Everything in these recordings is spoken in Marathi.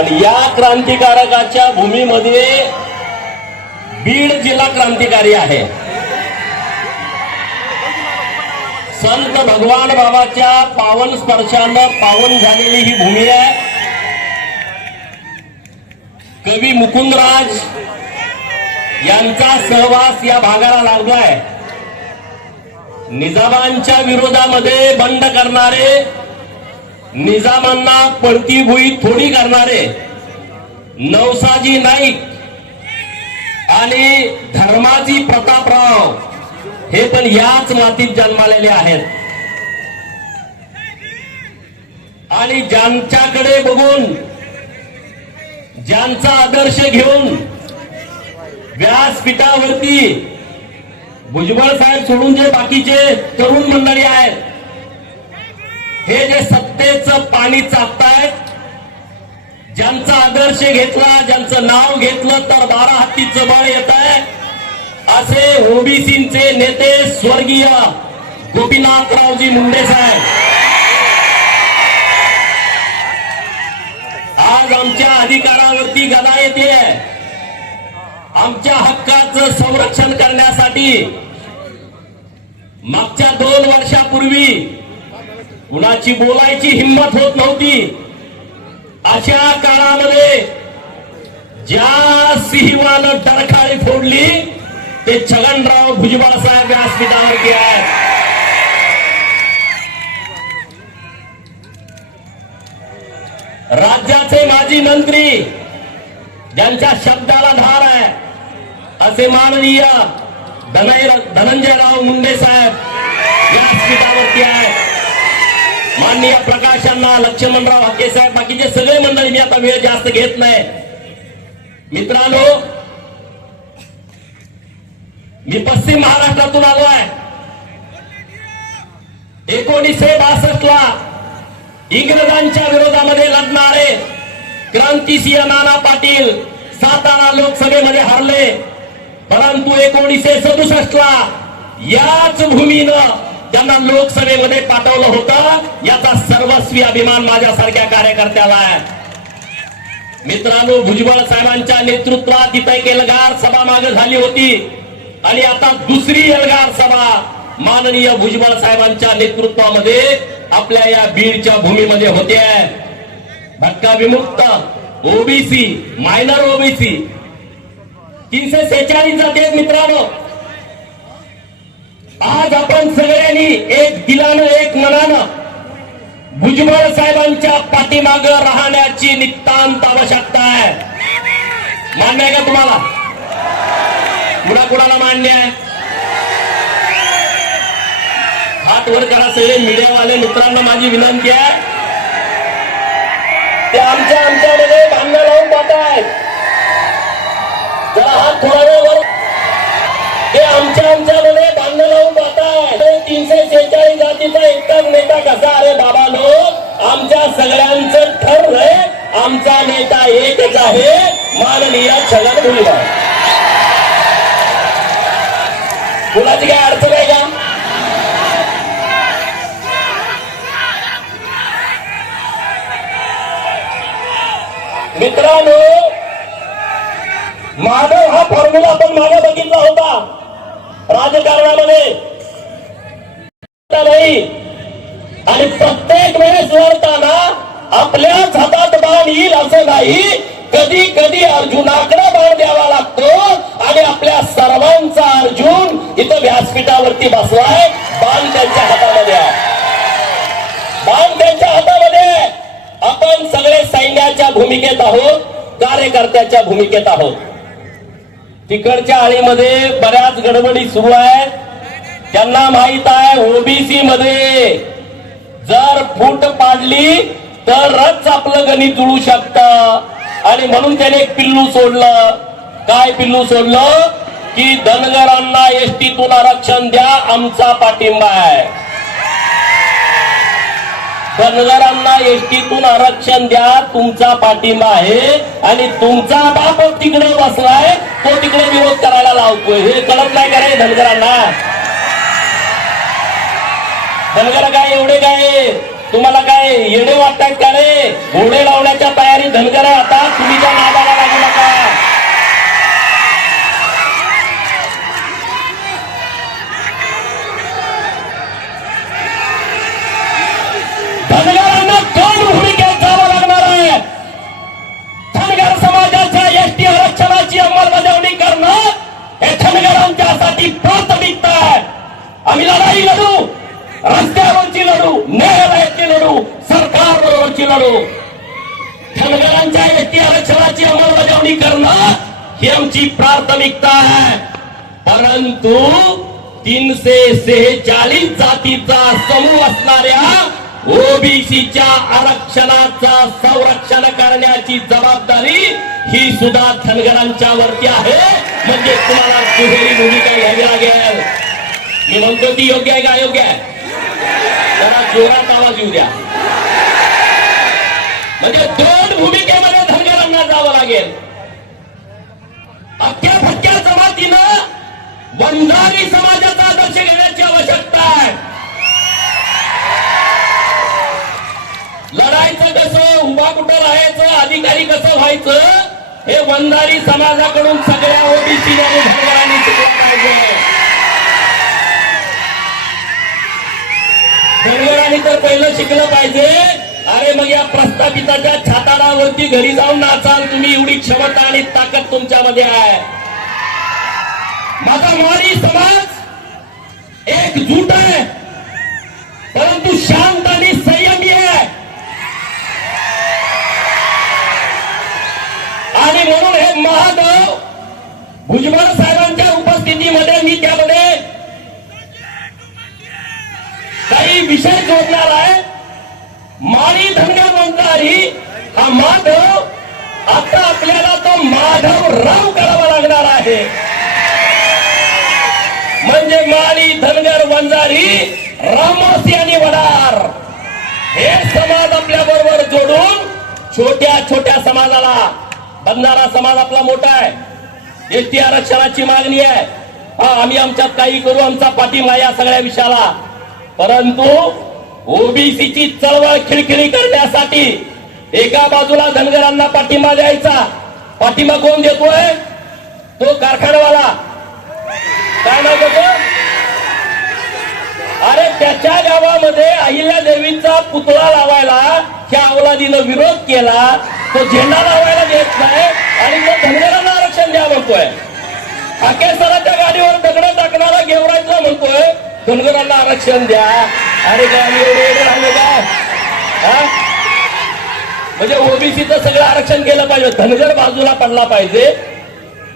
आणि या क्रांतिकारकाच्या भूमीमध्ये बीड जिल्हा क्रांतिकारी आहे. संत भगवान बाबाच्या पावन स्पर्शानं पावन झालेली ही भूमी आहे. कवी मुकुंदराज यांचा सहवास या भागाला लागलाय. निजामांच्या विरोधामध्ये बंड करणारे निजामांना पळती भुई थोडी करणारे नवसाजी नाईक आणि धर्माजी प्रतापराव हे पण याच मातीत जन्मालेले आहेत. आणि ज्यांच्याकडे बघून ज्यांचा आदर्श घेऊन व्यासपीठावरती भुजबळ साहेब सोडून जे बाकीचे तरुण मंडळी आहेत हे जे सत्तेचं पाणी चापतायत. ज्यांचा आदर्श घेतला ज्यांचं नाव घेतलं तर बारा हत्तीचं बळ येत आहे असे ओबीसीचे नेते स्वर्गीय गोपीनाथरावजी मुंडे साहेब. आज आमच्या अधिकारावरती गदा येते. आमच्या हक्काचं संरक्षण करण्यासाठी मागच्या दोन वर्षापूर्वी कुणाची बोलायची हिंमत होत नव्हती. अशा काळामध्ये ज्या सिंहवानं डरखाळी फोडली ते छगनराव भुजबळ साहेब व्यासपीठावरती आहेत. राज्याचे माजी मंत्री ज्यांच्या शब्दाला धार आहे असे माननीय धनंजयराव मुंडे साहेब व्यासपीठावरती आहे माननीय प्रकाशांना लक्ष्मणराव हाके साहेब बाकीचे सगळे मंडळी मी आता वेळ जास्त घेत नाही. मित्रांनो मी पश्चिम महाराष्ट्रातून आलो आहे एकोणीसशे बासष्ट ला इंग्रजांच्या विरोधामध्ये लढणारे क्रांतिसिंह नाना पाटील सातारा लोकसभेमध्ये हरले. परंतु एकोणीसशे सदुसष्ट ला याच भूमीनं त्यांना लोकसभेमध्ये पाठवलं होतं याचा सर्वस्वी अभिमान माझ्यासारख्या कार्यकर्त्याला आहे. मित्रांनो भुजबळ साहेबांच्या नेतृत्वात इथं एक एल्गार सभा मागे झाली होती. आणि आता दुसरी एल्गार सभा माननीय भुजबळ साहेबांच्या नेतृत्वामध्ये आपल्या या बीडच्या भूमीमध्ये होते. भटका विमुक्त ओबीसी मायनर ओबीसी. तीनशे सेहेचाळीस जाते मित्रांनो आज आपण सगळ्यांनी एक दिलानं एक मनानं भुजबळ साहेबांच्या पाठीमाग राहण्याची नितांत आवश्यकता आहे. मान्य आहे का तुम्हाला? कुणा कुणाला मान्य आहे? हात वर करा सगळे मीडियावाले. मित्रांना माझी विनंती आहे ते आमच्या आमच्यामध्ये भांडण लावून पाहतायत जरा हात थोडा वेळ वर हे आमच्या आमच्यामध्ये भांडण लावून पाहताय तीनशे शेहेचाळीस जातीचा एकच नेता कसा? अरे बाबा नो आमच्या सगळ्यांचं ठरलंय आमचा नेता एकच आहे. माननीय छगन भुजबळ. कुणाची काय अडचण आहे का? मित्रांनो माधव हा फॉर्म्युला आपण मागे बघितला होता. राजकारणामध्ये. नाही. आणि प्रत्येक वेळेस लढताना आपल्याच हातात बाण येईल असं नाही. कधी कधी अर्जुनाकडे बाण द्यावा लागतो आणि आपल्या सर्वांचा अर्जुन इथं व्यासपीठावरती बसलाय. बाण त्यांच्या हातामध्ये बाण त्यांच्या हातामध्ये आपण सगळे सैन्याच्या भूमिकेत आहोत कार्यकर्त्याच्या भूमिकेत आहोत. तिकडच्या आळीमध्ये बऱ्याच गडबडी सुरू आहे त्यांना माहीत आहे ओबीसी मध्ये जर फूट पाडली तरच आपलं गणित जुळू शकत. आणि म्हणून त्याने एक पिल्लू सोडलं. काय पिल्लू सोडलं? की धनगरांना एसटीतून आरक्षण द्या आमचा पाठिंबा आहे. धनगरांना एसटीतून आरक्षण द्या तुमचा पाठिंबा आहे आणि तुमचा बाप तिकडे बसलाय तो तिकडे विरोध करायला लावतोय. हे कळत नाही का रे धनगरांना? धनगर काय एवढे काय? तुम्हाला काय येणे वाटतात का रे? घोडे लावण्याच्या तयारी धनगर आता. धनगरांच्यासाठी प्राथमिकता आहे आम्ही लढाई लढू रस्त्यावरची लढू न्यायालयाची लढू सरकार बरोबरची लढू. धनगरांच्या व्यक्ती आरक्षणाची अंमलबजावणी करणं ही आमची प्राथमिकता आहे. परंतु तीनशे सेहेचाळीस जातीचा समूह असणाऱ्या ओबीसीच्या आरक्षणाचा संरक्षण करण्याची जबाबदारी ही सुद्धा धनगरांच्या वरती आहे. म्हणजे तुम्हाला दुहेरी भूमिका घ्यावी लागेल. मी म्हणतो ती योग्य आहे का अयोग्य आहे? जरा जोरात आवाज येऊ द्या. म्हणजे दोन भूमिकेमध्ये धनगरांना जावं लागेल. अख्ख्या फक्क्या समाधीनं वंजारी समाजाचा आदर्श घेण्याची लढायचं कसं उभा कुठं राहायचं अधिकारी कसं व्हायचं हे वंधारी समाजाकडून सगळ्या ओबीसी आणि धनगरांनी शिकलं पाहिजे. धनगरांनी तर पहिलं शिकलं पाहिजे. अरे मग या प्रस्थापिताच्या छाताडावरती घरी जाऊन नाचाल तुम्ही एवढी क्षमता आणि ताकद तुमच्यामध्ये आहे. माझा मारी समाज एकजूट आहे. परंतु शांत आणि संयमी आहे आणि म्हणून हे महादेव भुजबळ साहेबांच्या उपस्थितीमध्ये मी त्यामध्ये काही विषय जोडणार आहे. माळी धनगर मंत्री हा माधव आता आपल्याला तो माधव राव करावा लागणार आहे. म्हणजे माळी धनगर वंजारी रामोसी आणि वडार. हे समाज आपल्या बरोबर जोडून छोट्या छोट्या समाजाला बंधारा समाज आपला मोठा आहे. एसटी आरक्षणाची मागणी आहे. हा आम्ही आमच्यात काही करू आमचा पाठिंबा या सगळ्या विषयाला. परंतु ओबीसीची चळवळ खिळखिळी करण्यासाठी एका बाजूला धनगरांना पाठिंबा द्यायचा. पाठिंबा कोण देतोय? तो कारखानावाला. काय नाव त्याचं? अरे त्याच्या गावामध्ये अहिल्या देवीचा पुतळा लावायला त्या अवलादीनं विरोध केला. तो झेंडा लावायला देत नाही आणि तो धनगरांना आरक्षण द्या म्हणतोय. हाकेसराच्या गाडीवर दगड टाकणारा गेवरायचा म्हणतोय धनगरांना आरक्षण द्या. अरे काय आम्ही एवढे एवढे राहिले का म्हणजे ओबीसीचं सगळं आरक्षण केलं पाहिजे. धनगर बाजूला पडला पाहिजे.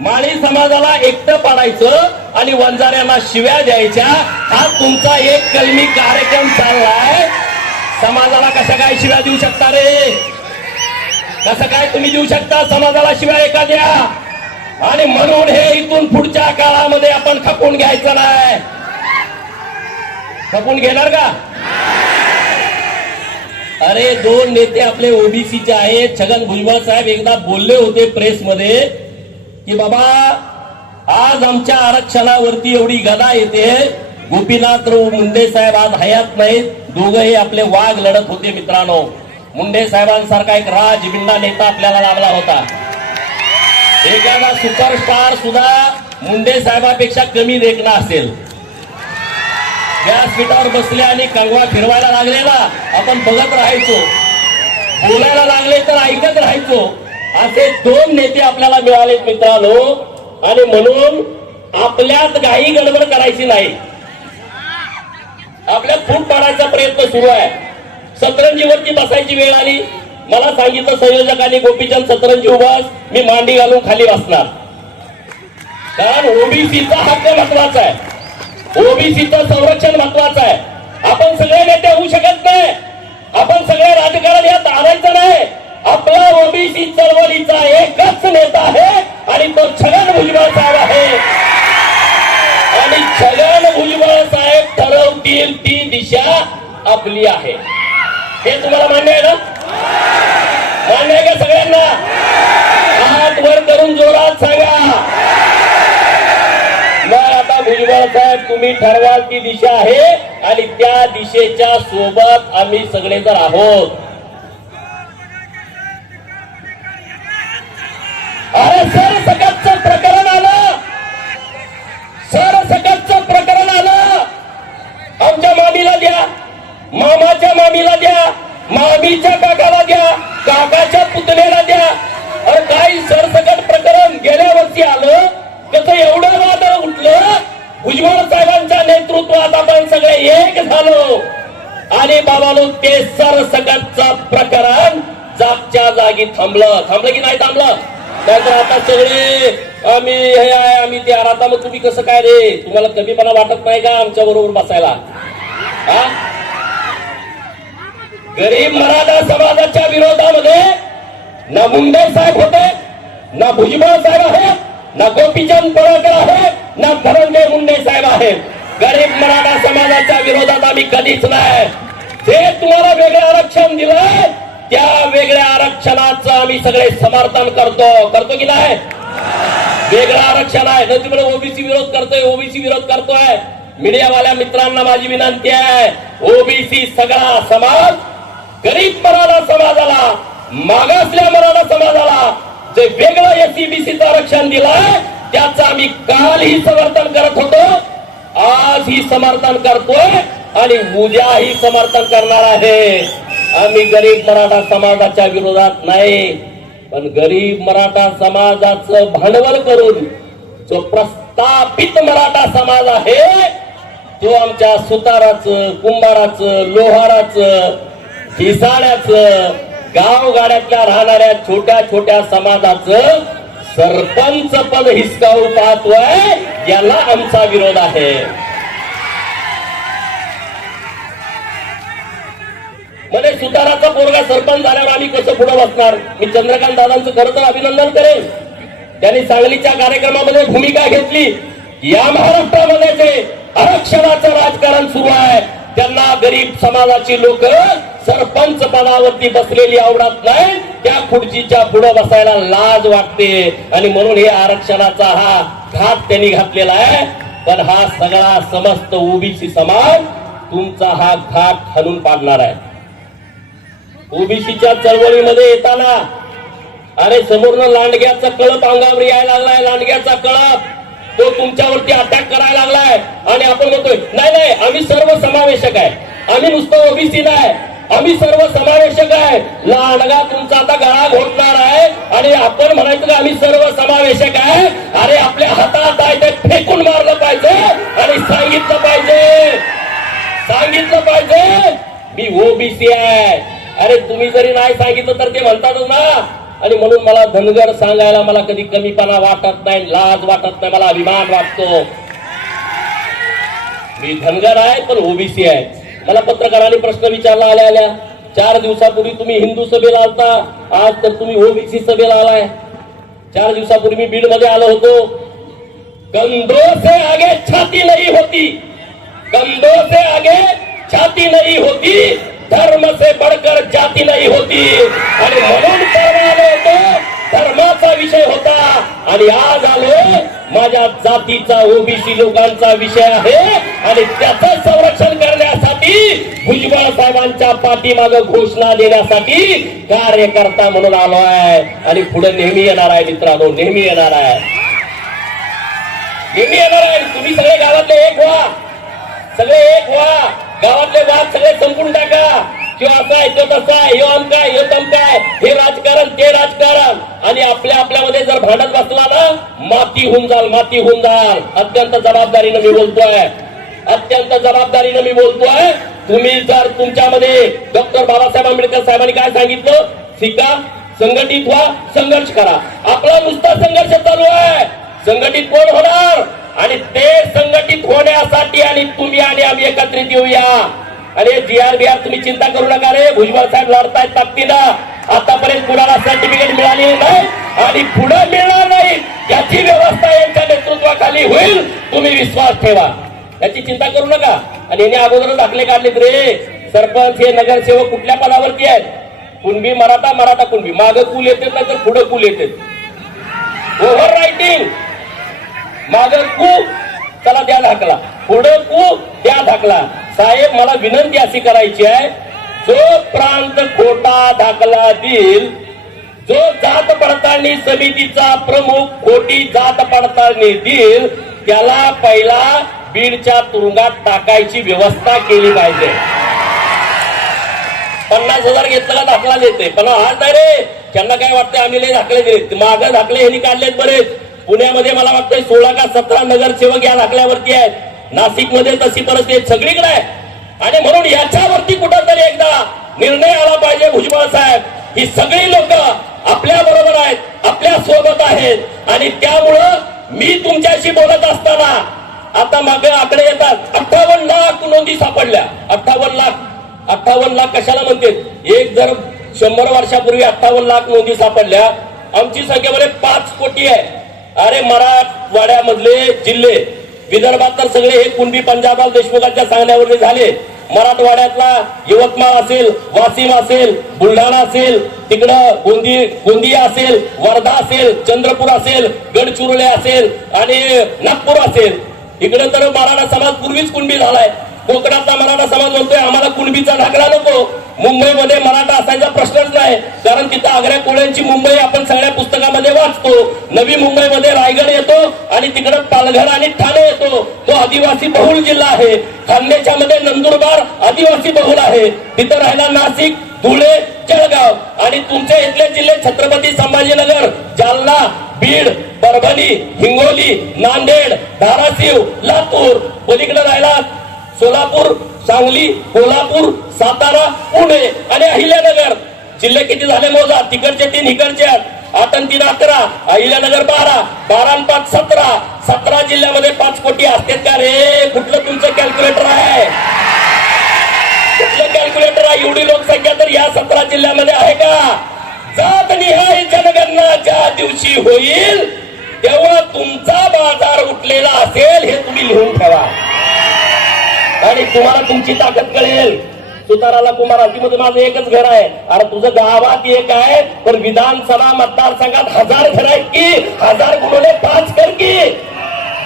माळी समाजाला एकटं पाडायचं आणि वंजाऱ्यांना शिव्या द्यायच्या. हा तुमचा एक कलमी कार्यक्रम चाललाय. समाजाला कशा काय शिव्या देऊ शकता रे? कसं काय तुम्ही देऊ शकता? समाजाला शिवाय एखाद्या. आणि म्हणून हे इथून पुढच्या काळामध्ये आपण खपून घ्यायचं नाही. खपून घेणार का? अरे दोन नेते आपले ओबीसीचे आहेत. छगन भुजबळ साहेब एकदा बोलले होते प्रेसमध्ये की बाबा आज आमच्या आरक्षणावरती एवढी गदा येते. गोपीनाथ मुंडे साहेब आज हयात नाहीत. दोघंही आपले वाघ लढत होते मित्रांनो. मुंडे साहेबांसारखा एक राजबिंडा नेता आपल्याला लाभला होता. एखादा सुपरस्टार सुद्धा मुंडे साहेबापेक्षा कमी देखणा असेल. व्यासपीठावर बसले आणि कंगवा फिरवायला लागले ना आपण बघत राहायचो. बोलायला लागले तर ऐकत राहायचो. असे दोन नेते आपल्याला मिळाले मित्रांनो. आणि म्हणून आपल्यात काही गडबड करायची नाही. आपल्या फूट पाडायचा प्रयत्न सुरू आहे. सतरंजीवरती बसायची वेळ आली. मला सांगितलं संयोजकांनी गोपीचंद सतरंजी उभास मी मांडी घालून खाली बसणार. कारण ओबीसीचा हक्क महत्त्वाचा आहे. ओबीसीचं संरक्षण महत्वाचं आहे. आपण सगळे नेते होऊ शकत नाही. आपण सगळे राजकारण यात आणायचं नाही. आपला ओबीसी चळवळीचा एकच नेता आहे आणि तो छगन भुजबळ साहेब आहे. आणि छगन भुजबळ साहेब ठरवतील ती दिशा आपली आहे. हे तुम्हाला मान्य आहे ना? मान्य आहे का सगळ्यांना? हात वर करून जोरात सांगा. आता भुजबळ साहेब तुम्ही ठरवाल ती दिशा आहे आणि त्या दिशेच्या सोबत आम्ही सगळे जर आहोत. अरे सर सकतचं प्रकरण आलं. सर सकतचं प्रकरण आलं. आमच्या मामीला द्या. मामाच्या मामीला द्या मामीच्या काकाला द्या काकाच्या पुतलेला द्या. अरे काही सरसकट प्रकरण गेल्या वर्षी आलं कस एवढं वादळ उठलं? भुजबळ साहेबांच्या नेतृत्वात आपण सगळे एक झालो. आणि बाबालो ते सरसकटचं प्रकरण जागच्या जागी थांबलं. थांबलं की नाही थांबलं? नाहीतर आता सगळे आम्ही हे आहे आम्ही ते आता मग तुम्ही कसं काय रे? तुम्हाला कमीपणा वाटत नाही का आमच्या बरोबर बसायला? हा? गरीब मराठा समाजाच्या विरोधामध्ये ना मुंडे साहेब होते ना भुजबळ साहेब आहेत ना गोपीचंद पळकर आहेत ना धनंजय मुंडे साहेब आहेत गरीब मराठा समाजाच्या विरोधात आम्ही कधीच नाही. जे तुम्हाला वेगळं आरक्षण दिलंय त्या वेगळ्या आरक्षणाचं आम्ही सगळे समर्थन करतो. करतो की नाही? वेगळं आरक्षण आहे. न तिकडे ओबीसी विरोध करतोय ओबीसी विरोध करतोय मीडियावाल्या मित्रांना माझी विनंती आहे ओबीसी सगळा समाज समाजाला मागासल्या मराठा समाजाला जे वेगळं एससीबीसीचं आरक्षण दिलाय त्याचं आम्ही कालही समर्थन करत होतो. आज ही समर्थन करतोय आणि उद्याही समर्थन करणार आहे. आम्ही गरीब मराठा समाजाच्या विरोधात नाही पण गरीब मराठा समाजाचं भांडवल करून जो प्रस्थापित मराठा समाज आहे तो आमच्या सुताराचं कुंभाराचं लोहाराचं किसाळ्याच गाव गाड्यातल्या राहणाऱ्या छोट्या छोट्या समाजाचं सरपंच पद हिसकावू पाहतोय याला आमचा विरोध आहे. म्हणजे सुताराचा पोरगा सरपंच झाल्यावर आम्ही कसं पुढे बसणार? मी चंद्रकांत दादांचं खरं तर अभिनंदन करेन. त्यांनी सांगलीच्या कार्यक्रमामध्ये भूमिका घेतली. या महाराष्ट्रामध्ये जे आरक्षणाचं राजकारण सुरू आहे त्यांना गरीब समाजाची लोक सरपंच पदावरती बसलेली आवडत नाही त्या खुर्चीच्या पुढे बसायला लाज वाटते. आणि म्हणून हे आरक्षणाचा हा घात त्यांनी घातलेला आहे. पण हा सगळा समस्त ओबीसी समाज तुमचा हा घात हलून पाडणार आहे. ओबीसीच्या चळवळीमध्ये येताना अरे समोरनं लांडग्याचा कळप अंगावर यायला लागलाय लांडग्याचा कळप. तो तुमच्यावरती अटॅक करायला लागलाय. आणि आपण म्हणतोय नाही नाही आम्ही सर्व समावेशक आहे. आम्ही नुसतं ओबीसी नाही. आम्ही सर्व समावेशक आहे. लाडगा तुमचा आता गळा घोटणार आहे. आणि आपण म्हणायचं का आम्ही सर्व समावेशक आहे. अरे आपल्या हातात आहे ते फेकून मारलं पाहिजे. आणि सांगितलं पाहिजे. सांगितलं पाहिजे. मी ओबीसी आहे. अरे तुम्ही जरी नाही सांगितलं तर ते म्हणतातच ना. आणि म्हणून मला धनगर सांगायला मला कधी कमीपणा वाटत नाही लाज वाटत नाही मला अभिमान वाटतो. मी धनगर आहे पण ओबीसी आहे. मला पत्रकारांनी प्रश्न विचारला आल्या आल्या. चार दिवसापूर्वी तुम्ही हिंदू सभेला आलता आज तर तुम्ही ओबीसी सभेला आलाय. चार दिवसापूर्वी मी बीडमध्ये आलो होतो. कंधों से आगे छाती नाही होती. कंधों से आगे छाती नाही होती. धर्म से बढ़कर जाती नहीं होती। आणि म्हणून परवा आलो होतो धर्माचा विषय होता. आणि आज आलो माझ्या जातीचा ओबीसी लोकांचा विषय आहे. आणि त्याचं संरक्षण करण्यासाठी भुजबळ साहेबांच्या पाठीमाग घोषणा देण्यासाठी कार्यकर्ता म्हणून आलो आहे आणि पुढे नेहमी येणार आहे मित्रांनो नेहमी येणार आहे. नेहमी येणार आहे. तुम्ही सगळे गावातले एक व्हा. सगळे एक व्हा. गावातले वाद सगळे संपून टाका. किंवा असं आहे तो तसा आहे ह्यो अमकाय ह्यो तमकाय हे राजकारण ते राजकारण. आणि आपल्या आपल्यामध्ये जर भांडत बसला ना माती होऊन जाल माती होऊन जाल. अत्यंत जबाबदारीनं मी बोलतोय. अत्यंत जबाबदारीनं मी बोलतोय. तुम्ही जर तुमच्यामध्ये डॉक्टर बाबासाहेब आंबेडकर साहेबांनी काय सांगितलं? शिका संघटित व्हा संघर्ष करा. आपला नुसता संघर्ष चालू आहे. संघटित कोण होणार? आणि ते संघटित होण्यासाठी आणि तुम्ही आणि आम्ही एकत्रित येऊया. अरे जी आर बी आर तुम्ही चिंता करू नका रे. भुजबळ साहेब लढतायत ताकदीनं. आतापर्यंत कुणाला सर्टिफिकेट मिळाली नाही आणि पुढे मिळणार नाही याची व्यवस्था यांच्या नेतृत्वाखाली होईल. तुम्ही विश्वास ठेवा. याची चिंता करू नका. आणि याने अगोदर दाखले काढलेत रे. सरपंच हे नगरसेवक कुठल्या पदावरती आहेत? कुणबी मराठा मराठा कुणबी. माग कुल येते नाही तर पुढे कुल येते ओव्हर रायटिंग मागर कू. त्याला द्या धाकला. पुढे कू द्या धाकला. साहेब मला विनंती अशी करायची आहे जो प्रांत खोटा दाखला देईल जो जात पडताळणी समितीचा प्रमुख खोटी जात पडताळणी देईल त्याला पहिला बीडच्या तुरुंगात टाकायची व्यवस्था केली पाहिजे. पन्नास हजार घेतलेला का दाखला देते पण आज नाही रे. त्यांना काय वाटतं आम्ही लय दाखले दिले मागं दाखले ह्यांनी काढलेत बरेच. पुण्यामध्ये मला वाटतंय सोळा का सतरा नगरसेवक या दाखल्यावरती आहेत. नाशिकमध्ये तशी परिस्थिती सगळीकडे आहे. आणि म्हणून याच्यावरती कुठंतरी एकदा निर्णय आला पाहिजे भुजबळ साहेब. ही सगळी लोक आपल्या बरोबर आहेत आपल्यासोबत आहेत. आणि त्यामुळं मी तुमच्याशी बोलत असताना आता मागे आकडे येतात. अठ्ठावन्न लाख नोंदी सापडल्या. अठ्ठावन्न लाख अठ्ठावन्न लाख कशाला म्हणते एक जर शंभर वर्षापूर्वी अठ्ठावन्न लाख नोंदी सापडल्या आमची संख्या म्हणजे पाच कोटी आहे. अरे मराठवाड्यामधले जिल्हे विदर्भात तर सगळे हे कुणबी पंजाबराव देशमुखांच्या सांगण्यावरती झाले. मराठवाड्यातला यवतमाळ असेल वाशिम असेल बुलढाणा असेल तिकडं गोंदी गोंदिया असेल वर्धा असेल चंद्रपूर असेल गडचिरोली असेल आणि नागपूर असेल. इकडे तर मराठा समाज पूर्वीच कुणबी झालाय. कोकणातला मराठा समाज म्हणतोय आम्हाला कुणबीचा ढाकला नको. मुंबईमध्ये मराठा असायचा प्रश्नच नाही. कारण तिथं आग्र्या कोळ्यांची मुंबई आपण सगळ्या पुस्तक वाचतो नवी मुंबईमध्ये रायगड येतो आणि तिकडं पालघर आणि ठाणे येतो. तो आदिवासी बहुल जिल्हा आहे. खानदेशा मध्ये नंदुरबार आदिवासी बहुल आहे. तिथं राहिला नाशिक धुळे जळगाव आणि तुमच्या इथले जिल्हे छत्रपती संभाजीनगर जालना बीड परभणी हिंगोली नांदेड धाराशिव लातूर. पलीकडे राहिला सोलापूर सांगली कोल्हापूर सातारा पुणे आणि अहिल्यानगर. जिल्हे किती झाले मोजा? तिकडचे तीन इकडचे आठ तीन अकरा अहिल्यानगर बारा बारा पाच सतरा. सतरा जिल्ह्यामध्ये पाच कोटी असते का रे? कुठलं तुमचं कॅल्क्युलेटर आहे? कुठलं कॅल्क्युलेटर आहे? एवढी लोकसंख्या तर या सतरा जिल्ह्यामध्ये आहे का? जात निहाय जनगणना ज्या दिवशी होईल तेव्हा तुमचा बाजार उठलेला असेल हे तुम्ही लिहून ठेवा. आणि तुम्हाला तुमची ताकद कळेल. सुताराला कुमार माझं एकच घर आहे. अरे तुझं गावात एक आहे पण विधानसभा मतदारसंघात हजार घर आहेत की? हजार गुणवले पाच कर की?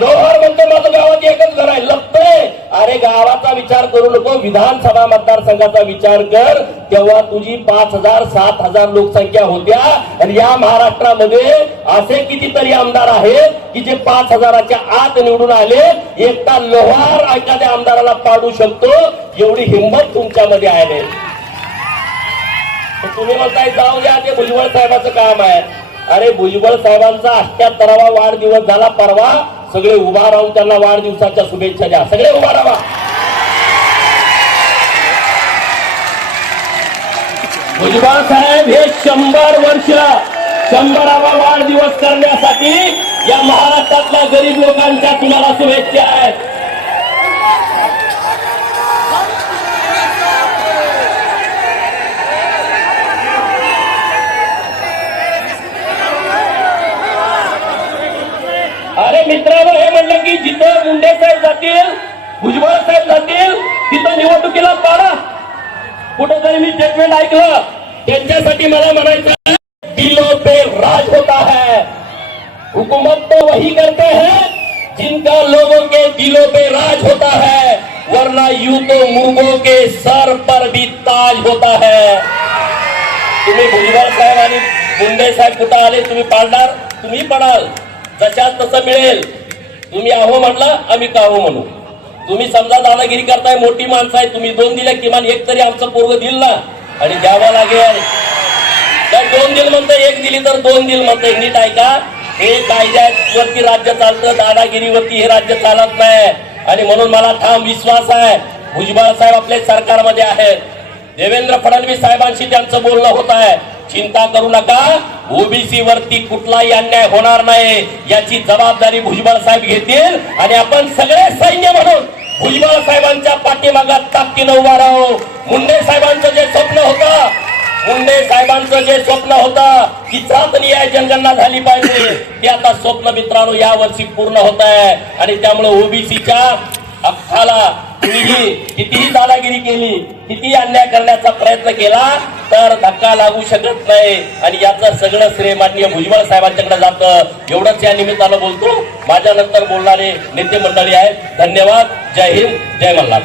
जोहर म्हणतो माझं गावात एकच घर आहे. लपतंय. अरे गावाचा विचार करू नको विधानसभा मतदारसंघाचा विचार कर. तेव्हा तुझी पाच हजार सात हजार लोकसंख्या होत्या. आणि या महाराष्ट्रामध्ये असे कितीतरी आमदार आहेत की जे पाच हजाराच्या आत निवडून आले. एकटा लोहार एखाद्या आमदाराला पाडू शकतो. एवढी हिंमत तुमच्यामध्ये आहे. तुम्ही म्हणताय जाऊ द्या ते भुजबळ साहेबाचं काम आहे. अरे भुजबळ साहेबांचा अष्ट्याहत्तरावा वाढदिवस झाला परवा सगळे उभा राहून त्यांना वाढदिवसाच्या शुभेच्छा द्या. सगळे उभा राहा. भुजबळ साहेब हे शंभर वर्ष शंभरावा वाढदिवस करण्यासाठी या महाराष्ट्रातल्या गरीब लोकांच्या तुम्हाला शुभेच्छा आहेत अरे मित्रांनो हे म्हणलं की जिथं मुंडे साहेब जातील भुजबळ साहेब जातील तिथं निवडणुकीला पाडा. कुठेतरी मी स्टेटमेंट ऐकलं. त्यांच्यासाठी मला म्हणायचं आहे, पे राज होता है. हुकूमत तो वही करते हैं जिनका लोगों के दिलों पे राज होता है वरना यूं तो मुर्गों के सर पर भी ताज होता है। तुम्ही भुजबळ साहेब आणि मुंडे साहेब कुठं आले? तुम्ही पाडणार? तुम्ही पडाल. जशात तसं मिळेल. तुम्ही अहो म्हटला आम्ही का हो म्हणू? तुम्ही समजा दादागिरी करताय मोठी माणसं आहे तुम्ही दोन दिल्या किमान एक तरी आमचं पोरग दिल ना? आणि द्यावं लागेल. तर दोन दिल म्हणतोय एक दिली तर दोन दिल म्हणतोय. नीट ऐका हे कायद्यावरती राज्य चालतं दादागिरीवरती हे राज्य चालत नाही. आणि म्हणून मला ठाम विश्वास आहे. भुजबळ साहेब आपल्या सरकारमध्ये आहेत. देवेंद्र फडणवीस साहेबांशी त्यांचं बोलणं होत आहे. चिंता करू नका. ओबीसी वरती कुठलाही अन्याय होणार नाही. याची जबाबदारी भुजबळ साहेब घेतील आणि आपण सगळे सैन्य म्हणून भुजबळ साहेबांच्या पाठीमागात ताकदीनं उभा राहू. मुंडे साहेबांचं जे स्वप्न होतं मुंडे साहेबांचं जे स्वप्न होतं की जात न्याय जनगणना झाली पाहिजे. ते आता स्वप्न मित्रांनो या वर्षी पूर्ण होत आहे आणि त्यामुळे ओबीसीच्या अख्खाला तुम्ही कितीही दादागिरी केली कितीही अन्याय करण्याचा प्रयत्न केला तर धक्का लागू शकत नाही. आणि याचं सगळं श्रेय माननीय भुजबळ साहेबांच्याकडे जातं. एवढंच या निमित्तानं बोलतो. माझ्या नंतर बोलणारे नेते मंडळी आहेत. धन्यवाद. जय हिंद. जय मल्हार.